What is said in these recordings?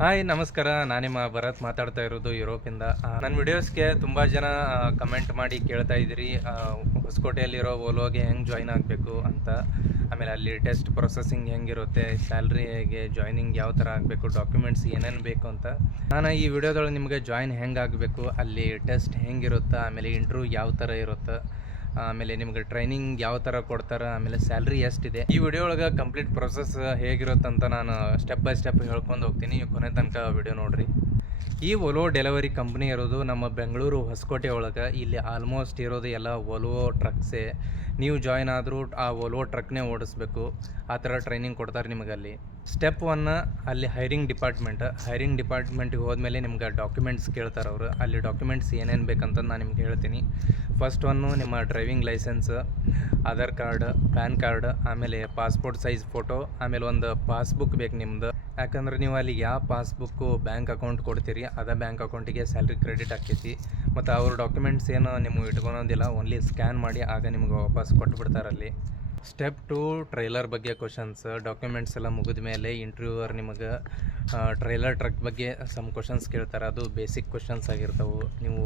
Hi ನಮಸ್ಕಾರ. ನಾನು ನಿಮ್ಮ ಭರತ್ ಮಾತಾಡ್ತಾ ಇರೋದು ಯುರೋಪಿಂದ. ನನ್ನ ವಿಡಿಯೋಸ್ಗೆ ತುಂಬ ಜನ ಕಮೆಂಟ್ ಮಾಡಿ ಕೇಳ್ತಾ ಇದ್ದೀರಿ, ಹೊಸಕೋಟೆಯಲ್ಲಿರೋ ಓಲೋಗೆ ಹೆಂಗೆ ಜಾಯ್ನ್ ಆಗಬೇಕು ಅಂತ. ಆಮೇಲೆ ಅಲ್ಲಿ ಟೆಸ್ಟ್ ಪ್ರೊಸೆಸಿಂಗ್ ಹೆಂಗಿರುತ್ತೆ, ಸ್ಯಾಲ್ರಿ ಹೇಗೆ, ಜಾಯ್ನಿಂಗ್ ಯಾವ ಥರ ಆಗಬೇಕು, ಡಾಕ್ಯುಮೆಂಟ್ಸ್ ಏನೇನು ಬೇಕು ಅಂತ. ನಾನು ಈ ವಿಡಿಯೋದೊಳಗೆ ನಿಮಗೆ ಜಾಯ್ನ್ ಹೆಂಗೆ ಆಗಬೇಕು, ಅಲ್ಲಿ ಟೆಸ್ಟ್ ಹೆಂಗಿರುತ್ತೆ, ಆಮೇಲೆ ಇಂಟರ್ವ್ಯೂ ಯಾವ ಥರ ಇರುತ್ತೆ, ಆಮೇಲೆ ನಿಮ್ಗೆ ಟ್ರೈನಿಂಗ್ ಯಾವ ಥರ ಕೊಡ್ತಾರೆ, ಆಮೇಲೆ ಸ್ಯಾಲ್ರಿ ಎಷ್ಟಿದೆ, ಈ ವಿಡಿಯೋ ಒಳಗೆ ಕಂಪ್ಲೀಟ್ ಪ್ರೊಸೆಸ್ ಹೇಗಿರುತ್ತಂತ ನಾನು ಸ್ಟೆಪ್ ಬೈ ಸ್ಟೆಪ್ ಹೇಳ್ಕೊಂಡು ಹೋಗ್ತೀನಿ. ಕೊನೆ ತನಕ ವಿಡಿಯೋ ನೋಡಿರಿ. ಈ ಒಲೋ ಡೆಲಿವರಿ ಕಂಪ್ನಿ ಇರೋದು ನಮ್ಮ ಬೆಂಗಳೂರು ಹೊಸಕೋಟೆ ಒಳಗೆ. ಇಲ್ಲಿ ಆಲ್ಮೋಸ್ಟ್ ಇರೋದು ಎಲ್ಲ ಒಲೋ ಟ್ರಕ್ಸೇ. ನೀವು ಜಾಯ್ನ್ ಆದರೂ ಆ ಒಲೋ ಟ್ರಕ್ನೇ ಓಡಿಸ್ಬೇಕು. ಆ ಥರ ಟ್ರೈನಿಂಗ್ ಕೊಡ್ತಾರೆ ನಿಮಗಲ್ಲಿ. ಸ್ಟೆಪ್ 1 ಅಲ್ಲಿ ಹೈರಿಂಗ್ ಡಿಪಾರ್ಟ್ಮೆಂಟಿಗೆ ಹೋದ್ಮೇಲೆ ನಿಮ್ಗೆ ಡಾಕ್ಯುಮೆಂಟ್ಸ್ ಕೇಳ್ತಾರೆ ಅವರು. ಅಲ್ಲಿ ಡಾಕ್ಯುಮೆಂಟ್ಸ್ ಏನೇನು ಬೇಕಂತ ನಾನು ನಿಮ್ಗೆ ಹೇಳ್ತೀನಿ. ಫಸ್ಟ್ ನಿಮ್ಮ driving licence, Aadhaar card, PAN card, ಆಮೇಲೆ ಪಾಸ್ಪೋರ್ಟ್ ಸೈಜ್ ಫೋಟೋ, ಆಮೇಲೆ ಒಂದು ಪಾಸ್ಬುಕ್ ಬೇಕು ನಿಮ್ಮದು. ಯಾಕಂದ್ರೆ ನೀವು ಅಲ್ಲಿ ಯಾವ ಪಾಸ್ಬುಕ್ಕು ಬ್ಯಾಂಕ್ ಅಕೌಂಟ್ ಕೊಡ್ತೀರಿ ಅದೇ ಬ್ಯಾಂಕ್ ಅಕೌಂಟಿಗೆ ಸ್ಯಾಲ್ರಿ ಕ್ರೆಡಿಟ್ ಆಕೈತಿ. ಮತ್ತು ಅವ್ರ ಡಾಕ್ಯುಮೆಂಟ್ಸ್ ಏನು ನಿಮಗೆ ಇಟ್ಕೊಳೋದಿಲ್ಲ, ಓನ್ಲಿ ಸ್ಕ್ಯಾನ್ ಮಾಡಿ ಆಗ ನಿಮ್ಗೆ ವಾಪಸ್ ಕೊಟ್ಬಿಡ್ತಾರಲ್ಲಿ. ಸ್ಟೆಪ್ 2 ಟ್ರೈಲರ್ ಬಗ್ಗೆ ಕ್ವಶನ್ಸ್. ಡಾಕ್ಯುಮೆಂಟ್ಸ್ ಎಲ್ಲ ಮುಗಿದ ಮೇಲೆ ಇಂಟರ್ವ್ಯೂವರ್ ನಿಮಗೆ ಟ್ರೈಲರ್ ಟ್ರಕ್ ಬಗ್ಗೆ ಸಮ್ ಕ್ವಶನ್ಸ್ ಕೇಳ್ತಾರೆ. ಅದು ಬೇಸಿಕ್ ಕ್ವಶನ್ಸ್ ಆಗಿರ್ತವೆ. ನೀವು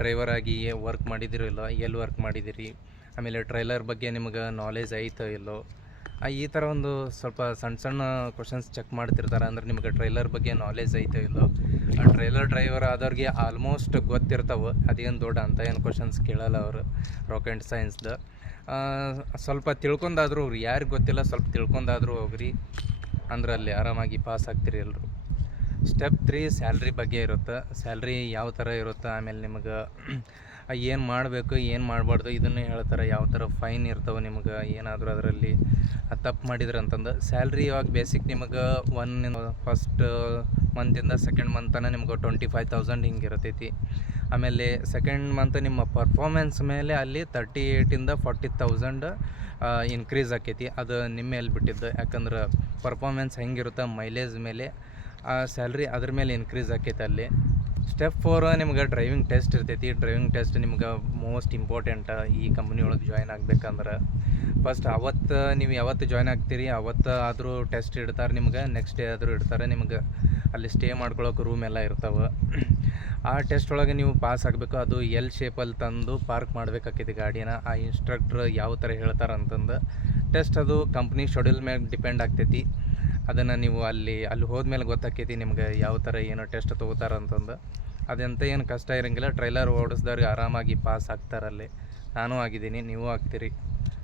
ಡ್ರೈವರ್ ಆಗಿ ವರ್ಕ್ ಮಾಡಿದಿರೋ ಇಲ್ಲೋ, ಎಲ್ಲಿ ವರ್ಕ್ ಮಾಡಿದಿರಿ, ಆಮೇಲೆ ಟ್ರೈಲರ್ ಬಗ್ಗೆ ನಿಮಗೆ ನಾಲೆಜ್ ಐತೋ ಇಲ್ಲೋ, ಈ ಥರ ಒಂದು ಸ್ವಲ್ಪ ಸಣ್ಣ ಕ್ವಶನ್ಸ್ ಚೆಕ್ ಮಾಡ್ತಿರ್ತಾರೆ. ಅಂದ್ರೆ ನಿಮಗೆ ಟ್ರೈಲರ್ ಬಗ್ಗೆ ನಾಲೆಜ್ ಐತೋ ಇಲ್ಲೋ. ಟ್ರೈಲರ್ ಡ್ರೈವರ್ ಆದವ್ರಿಗೆ ಆಲ್ಮೋಸ್ಟ್ ಗೊತ್ತಿರ್ತಾವೆ, ಅದೇನು ದೊಡ್ಡ ಅಂತ ಏನು ಕ್ವಶನ್ಸ್ ಕೇಳಲ್ಲ ಅವರು. ರಾಕೆಟ್ ಸೈನ್ಸ್ದು ಸ್ವಲ್ಪ ತಿಳ್ಕೊಂಡಾದರೂ ಹೋಗ್ರಿ, ಯಾರಿಗೆ ಗೊತ್ತಿಲ್ಲ ಸ್ವಲ್ಪ ತಿಳ್ಕೊಂಡಾದರೂ ಹೋಗ್ರಿ, ಅಂದ್ರೆ ಅಲ್ಲಿ ಆರಾಮಾಗಿ ಪಾಸ್ ಆಗ್ತೀರಿ ಎಲ್ಲರೂ. ಸ್ಟೆಪ್ 3 ಸ್ಯಾಲ್ರಿ ಬಗ್ಗೆ ಇರುತ್ತೆ. ಸ್ಯಾಲ್ರಿ ಯಾವ ಥರ ಇರುತ್ತೆ, ಆಮೇಲೆ ನಿಮಗೆ ಏನು ಮಾಡಬೇಕು ಏನು ಮಾಡಬಾರ್ದು ಇದನ್ನು ಹೇಳ್ತಾರೆ. ಯಾವ ಥರ ಫೈನ್ ಇರ್ತವೆ ನಿಮಗೆ ಏನಾದರೂ ಅದರಲ್ಲಿ ತಪ್ಪು ಮಾಡಿದ್ರೆ ಅಂತಂದು. ಸ್ಯಾಲ್ರಿ ಇವಾಗ ಬೇಸಿಕ್ ನಿಮಗೆ ಫಸ್ಟ್ ಮಂತಿಂದ ಸೆಕೆಂಡ್ ಮಂತ್ ತನಕ ನಿಮ್ಗೆ 25,000 ಹಿಂಗೆ ಇರ್ತೈತಿ. ಆಮೇಲೆ ಸೆಕೆಂಡ್ ಮಂತ್ ನಿಮ್ಮ ಪರ್ಫಾರ್ಮೆನ್ಸ್ ಮೇಲೆ ಅಲ್ಲಿ 38ಇಂದ 40,000 ಇನ್ಕ್ರೀಸ್ ಆಕೈತಿ. ಅದು ನಿಮ್ಮ ಮೇಲೆ ಬಿಟ್ಟಿದ್ದು. ಯಾಕಂದ್ರೆ ಪರ್ಫಾರ್ಮೆನ್ಸ್ ಹೆಂಗಿರುತ್ತೆ ಮೈಲೇಜ್ ಮೇಲೆ ಆ ಸ್ಯಾಲ್ರಿ ಅದ್ರ ಮೇಲೆ ಇನ್ಕ್ರೀಸ್ ಆಕೈತೆ ಅಲ್ಲಿ. ಸ್ಟೆಪ್ 4 ನಿಮ್ಗೆ ಡ್ರೈವಿಂಗ್ ಟೆಸ್ಟ್ ಇರ್ತೈತಿ. ಡ್ರೈವಿಂಗ್ ಟೆಸ್ಟ್ ನಿಮ್ಗೆ ಮೋಸ್ಟ್ ಇಂಪಾರ್ಟೆಂಟ್ ಈ ಕಂಪ್ನಿ ಒಳಗೆ ಜಾಯ್ನ್ ಆಗ್ಬೇಕಂದ್ರೆ. ಫಸ್ಟ್ ಅವತ್ತು ನೀವು ಯಾವತ್ತು ಜಾಯ್ನ್ ಆಗ್ತೀರಿ ಅವತ್ತು ಆದರೂ ಟೆಸ್ಟ್ ಇಡ್ತಾರೆ ನಿಮ್ಗೆ. ನೆಕ್ಸ್ಟ್ ಡೇ ಆದರೂ ಇಡ್ತಾರೆ ನಿಮ್ಗೆ. ಅಲ್ಲಿ ಸ್ಟೇ ಮಾಡ್ಕೊಳ್ಳೋಕೆ ರೂಮ್ ಎಲ್ಲ ಇರ್ತಾವೆ. ಆ ಟೆಸ್ಟ್ ಒಳಗೆ ನೀವು ಪಾಸ್ ಆಗಬೇಕು. ಅದು ಎಲ್ ಶೇಪಲ್ಲಿ ತಂದು ಪಾರ್ಕ್ ಮಾಡಬೇಕಾಕೈತಿ ಗಾಡಿನ. ಆ ಇನ್ಸ್ಟ್ರಕ್ಟ್ರ್ ಯಾವ ಥರ ಹೇಳ್ತಾರೆ ಅಂತಂದು ಟೆಸ್ಟ್ ಅದು ಕಂಪ್ನಿ ಶೆಡ್ಯೂಲ್ ಮೇಲೆ ಡಿಪೆಂಡ್ ಆಗ್ತೈತಿ. ಅದನ್ನು ನೀವು ಅಲ್ಲಿ ಹೋದ್ಮೇಲೆ ಗೊತ್ತಾಕೈತಿ ನಿಮ್ಗೆ ಯಾವ ಥರ ಏನೋ ಟೆಸ್ಟ್ ತೊಗೋತಾರೆ ಅಂತಂದು. ಅದಂತ ಏನು ಕಷ್ಟ ಇರೋಂಗಿಲ್ಲ. ಟ್ರೈಲರ್ ಓಡಿಸ್ದವ್ರಿಗೆ ಆರಾಮಾಗಿ ಪಾಸ್ ಆಗ್ತಾರಲ್ಲಿ. ನಾನು ಆಗಿದ್ದೀನಿ, ನೀವು ಆಗ್ತೀರಿ.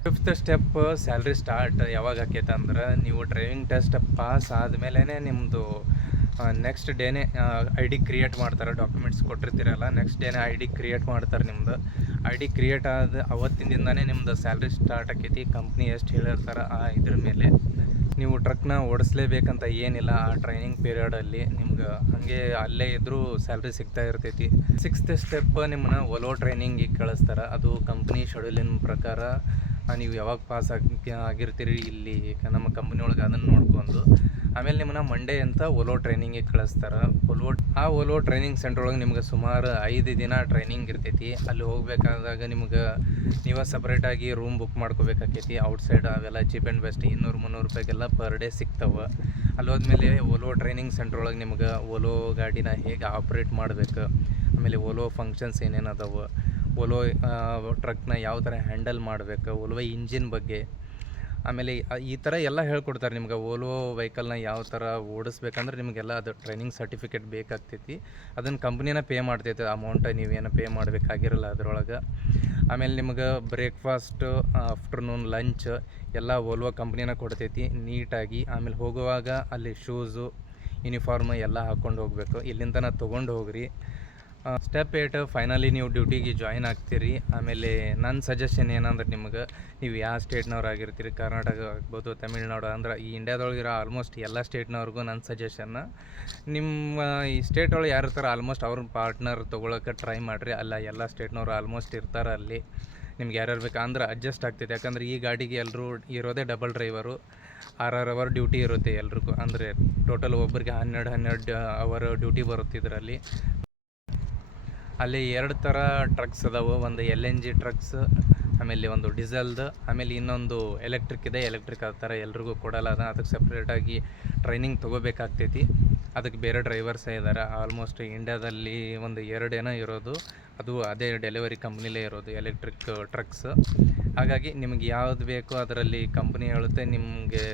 5th ಸ್ಟೆಪ್ ಸ್ಯಾಲ್ರಿ ಸ್ಟಾರ್ಟ್ ಯಾವಾಗ ಆಕೈತೆ ಅಂದ್ರೆ ನೀವು ಡ್ರೈವಿಂಗ್ ಟೆಸ್ಟ್ ಪಾಸ್ ಆದಮೇಲೆ ನಿಮ್ಮದು ನೆಕ್ಸ್ಟ್ ಡೇನೇ ಐ ಡಿ ಕ್ರಿಯೇಟ್ ಮಾಡ್ತಾರೆ. ಡಾಕ್ಯುಮೆಂಟ್ಸ್ ಕೊಟ್ಟಿರ್ತೀರಲ್ಲ, ನೆಕ್ಸ್ಟ್ ಡೇನೇ ಐ ಡಿ ಕ್ರಿಯೇಟ್ ಮಾಡ್ತಾರೆ. ನಿಮ್ಮದು ಐ ಡಿ ಕ್ರಿಯೇಟ್ ಆದ ಅವತ್ತಿನ ದಿನನೇ ನಿಮ್ಮದು ಸ್ಯಾಲ್ರಿ ಸ್ಟಾರ್ಟ್ ಆಕೈತಿ. ಕಂಪ್ನಿ ಎಷ್ಟು ಹೇಳಿರ್ತಾರೆ ಇದ್ರ ಮೇಲೆ ನೀವು ಟ್ರಕ್ನ ಓಡಿಸ್ಲೇಬೇಕಂತ ಏನಿಲ್ಲ. ಆ ಟ್ರೈನಿಂಗ್ ಪೀರಿಯಡಲ್ಲಿ ನಿಮ್ಗೆ ಹಾಗೆ ಅಲ್ಲೇ ಇದ್ದರೂ ಸ್ಯಾಲ್ರಿ ಸಿಗ್ತಾ ಇರ್ತೈತಿ. 6th ಸ್ಟೆಪ್ ನಿಮ್ಮನ್ನ ಒಲೋ ಟ್ರೈನಿಂಗಿಗೆ ಕಳಿಸ್ತಾರೆ. ಅದು ಕಂಪ್ನಿ ಶೆಡ್ಯೂಲಿನ ಪ್ರಕಾರ ನೀವು ಯಾವಾಗ ಪಾಸ್ ಆಗಿರ್ತೀರಿ ಇಲ್ಲಿ ನಮ್ಮ ಕಂಪ್ನಿ ಒಳಗೆ ಅದನ್ನು ನೋಡ್ಕೊಂಡು ಆಮೇಲೆ ನಿಮ್ಮನ್ನ ಮಂಡೇ ಅಂತ ಒಲೋ ಟ್ರೈನಿಂಗಿಗೆ ಕಳಿಸ್ತಾರೆ. ಒಲೋ ಟ್ರೈನಿಂಗ್ ಸೆಂಟರ್ ಒಳಗೆ ನಿಮ್ಗೆ ಸುಮಾರು 5 ದಿನ ಟ್ರೈನಿಂಗ್ ಇರ್ತೈತಿ. ಅಲ್ಲಿ ಹೋಗ್ಬೇಕಾದಾಗ ನಿಮ್ಗೆ ನೀವೇ ಸಪ್ರೇಟಾಗಿ ರೂಮ್ ಬುಕ್ ಮಾಡ್ಕೋಬೇಕಾಕೈತಿ. ಔಟ್ಸೈಡ್ ಅವೆಲ್ಲ ಚೀಪ್ ಆ್ಯಂಡ್ ಬೆಸ್ಟ್ 200-300 ರೂಪಾಯಿಗೆಲ್ಲ ಪರ್ ಡೇ ಸಿಗ್ತಾವೆ. ಅಲ್ಲಿ ಹೋದ್ಮೇಲೆ ಒಲೋ ಟ್ರೈನಿಂಗ್ ಸೆಂಟರ್ ಒಳಗೆ ನಿಮ್ಗೆ ಒಲೋ ಗಾಡಿನ ಹೇಗೆ ಆಪ್ರೇಟ್ ಮಾಡಬೇಕು, ಆಮೇಲೆ ಒಲೋ ಫಂಕ್ಷನ್ಸ್ ಏನೇನು ಅದಾವೆ, ಒಲೋ ಟ್ರಕ್ನ ಯಾವ ಥರ ಹ್ಯಾಂಡಲ್ ಮಾಡಬೇಕು, ಒಲೋ ಇಂಜಿನ್ ಬಗ್ಗೆ, ಆಮೇಲೆ ಈ ಥರ ಎಲ್ಲ ಹೇಳ್ಕೊಡ್ತಾರೆ ನಿಮ್ಗೆ. ಓಲೋ ವೆಹಿಕಲ್ನ ಯಾವ ಥರ ಓಡಿಸ್ಬೇಕಂದ್ರೆ ನಿಮಗೆಲ್ಲ ಅದು ಟ್ರೈನಿಂಗ್ ಸರ್ಟಿಫಿಕೇಟ್ ಬೇಕಾಗ್ತೈತಿ. ಅದನ್ನು ಕಂಪ್ನಿನ ಪೇ ಮಾಡ್ತೈತೆ ಅಮೌಂಟ್, ನೀವೇನು ಪೇ ಮಾಡಬೇಕಾಗಿರಲ್ಲ ಅದರೊಳಗೆ. ಆಮೇಲೆ ನಿಮ್ಗೆ ಬ್ರೇಕ್ಫಾಸ್ಟು, ಆಫ್ಟರ್ನೂನ್ ಲಂಚ್ ಎಲ್ಲ ಓಲ್ವೋ ಕಂಪ್ನಿನ ಕೊಡ್ತೈತಿ ನೀಟಾಗಿ. ಆಮೇಲೆ ಹೋಗುವಾಗ ಅಲ್ಲಿ ಶೂಸು ಯೂನಿಫಾರ್ಮ್ ಎಲ್ಲ ಹಾಕ್ಕೊಂಡು ಹೋಗಬೇಕು. ಇಲ್ಲಿಂದ ತೊಗೊಂಡು ಹೋಗ್ರಿ. ಸ್ಟೆಪ್ 8 ಫೈನಲಿ ನೀವು ಡ್ಯೂಟಿಗೆ ಜಾಯ್ನ್ ಆಗ್ತೀರಿ. ಆಮೇಲೆ ನನ್ನ ಸಜೆಷನ್ ಏನಂದ್ರೆ ನಿಮ್ಗೆ ನೀವು ಯಾವ ಸ್ಟೇಟ್ನವ್ರು ಆಗಿರ್ತೀರಿ, ಕರ್ನಾಟಕ ಆಗ್ಬೋದು, ತಮಿಳ್ನಾಡು, ಅಂದ್ರೆ ಈ ಇಂಡಿಯಾದೊಳಗಿರೋ ಆಲ್ಮೋಸ್ಟ್ ಎಲ್ಲ ಸ್ಟೇಟ್ನವ್ರಿಗೂ ನನ್ನ ಸಜೆಷನ್ನ, ನಿಮ್ಮ ಈ ಸ್ಟೇಟ್ ಒಳಗೆ ಯಾರು ಇರ್ತಾರೆ ಆಲ್ಮೋಸ್ಟ್ ಅವ್ರ ಪಾರ್ಟ್ನರ್ ತೊಗೊಳಕ್ಕೆ ಟ್ರೈ ಮಾಡಿರಿ. ಅಲ್ಲ ಎಲ್ಲ ಸ್ಟೇಟ್ನವ್ರು ಆಲ್ಮೋಸ್ಟ್ ಇರ್ತಾರೆ ಅಲ್ಲಿ. ನಿಮ್ಗೆ ಯಾರ್ಯಾರು ಬೇಕು ಅಂದ್ರೆ ಅಡ್ಜಸ್ಟ್ ಆಗ್ತೈತೆ. ಯಾಕಂದ್ರೆ ಈ ಗಾಡಿಗೆ ಎಲ್ಲರೂ ಇರೋದೇ ಡಬಲ್ ಡ್ರೈವರು. 6 ಅವರ್ ಡ್ಯೂಟಿ ಇರುತ್ತೆ ಎಲ್ರಿಗೂ. ಅಂದರೆ ಟೋಟಲ್ ಒಬ್ಬರಿಗೆ 12 ಅವರ್ ಡ್ಯೂಟಿ ಬರುತ್ತೆ ಇದರಲ್ಲಿ. ಅಲ್ಲಿ 2 ಥರ ಟ್ರಕ್ಸ್ ಅದಾವೆ. ಒಂದು LNG ಟ್ರಕ್ಸ್, ಆಮೇಲೆ ಒಂದು ಡೀಸೆಲ್ದು, ಆಮೇಲೆ ಇನ್ನೊಂದು ಎಲೆಕ್ಟ್ರಿಕ್ ಇದೆ. ಎಲೆಕ್ಟ್ರಿಕ್ ಆ ಥರ ಎಲ್ರಿಗೂ ಕೊಡಲ್ಲ. ಅದಕ್ಕೆ ಸಪ್ರೇಟಾಗಿ ಟ್ರೈನಿಂಗ್ ತೊಗೋಬೇಕಾಗ್ತೈತಿ. ಅದಕ್ಕೆ ಬೇರೆ ಡ್ರೈವರ್ಸೇ ಇದ್ದಾರೆ. ಆಲ್ಮೋಸ್ಟ್ ಇಂಡ್ಯಾದಲ್ಲಿ ಒಂದು 2 ಏನೋ ಇರೋದು, ಅದು ಅದೇ ಡೆಲಿವರಿ ಕಂಪ್ನಿಲೇ ಇರೋದು ಎಲೆಕ್ಟ್ರಿಕ್ ಟ್ರಕ್ಸ್. ಹಾಗಾಗಿ ನಿಮ್ಗೆ ಯಾವ್ದು ಬೇಕೋ ಅದರಲ್ಲಿ ಕಂಪ್ನಿ ಹೇಳುತ್ತೆ, ನಿಮಗೆ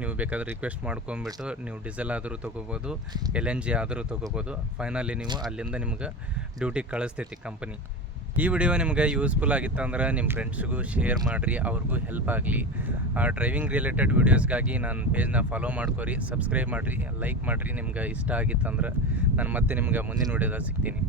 ನೀವು ಬೇಕಾದ್ರೆ ರಿಕ್ವೆಸ್ಟ್ ಮಾಡ್ಕೊಂಬಿಟ್ಟು ನೀವು ಡೀಸೆಲ್ ಆದರೂ ತೊಗೋಬೋದು, LNG ಆದರೂ ತೊಗೋಬೋದು. ಫೈನಲಿ ನೀವು ಅಲ್ಲಿಂದ ನಿಮ್ಗೆ ಡ್ಯೂಟಿಗೆ ಕಳಿಸ್ತೈತಿ ಕಂಪನಿ. ಈ ವಿಡಿಯೋ ನಿಮ್ಗೆ ಯೂಸ್ಫುಲ್ ಆಗಿತ್ತು ಅಂದ್ರೆ ನಿಮ್ಮ ಫ್ರೆಂಡ್ಸ್ಗೂ ಶೇರ್ ಮಾಡಿರಿ, ಅವ್ರಿಗೂ ಹೆಲ್ಪ್ ಆಗಲಿ. ಡ್ರೈವಿಂಗ್ ರಿಲೇಟೆಡ್ ವೀಡಿಯೋಸ್ಗಾಗಿ ನನ್ನ ಪೇಜ್ನ ಫಾಲೋ ಮಾಡ್ಕೊರಿ, ಸಬ್ಸ್ಕ್ರೈಬ್ ಮಾಡಿರಿ, ಲೈಕ್ ಮಾಡಿರಿ. ನಿಮ್ಗೆ ಇಷ್ಟ ಆಗಿತ್ತಂದ್ರೆ ನಾನು ಮತ್ತೆ ನಿಮ್ಗೆ ಮುಂದಿನ ವಿಡಿಯೋದಾಗ ಸಿಗ್ತೀನಿ.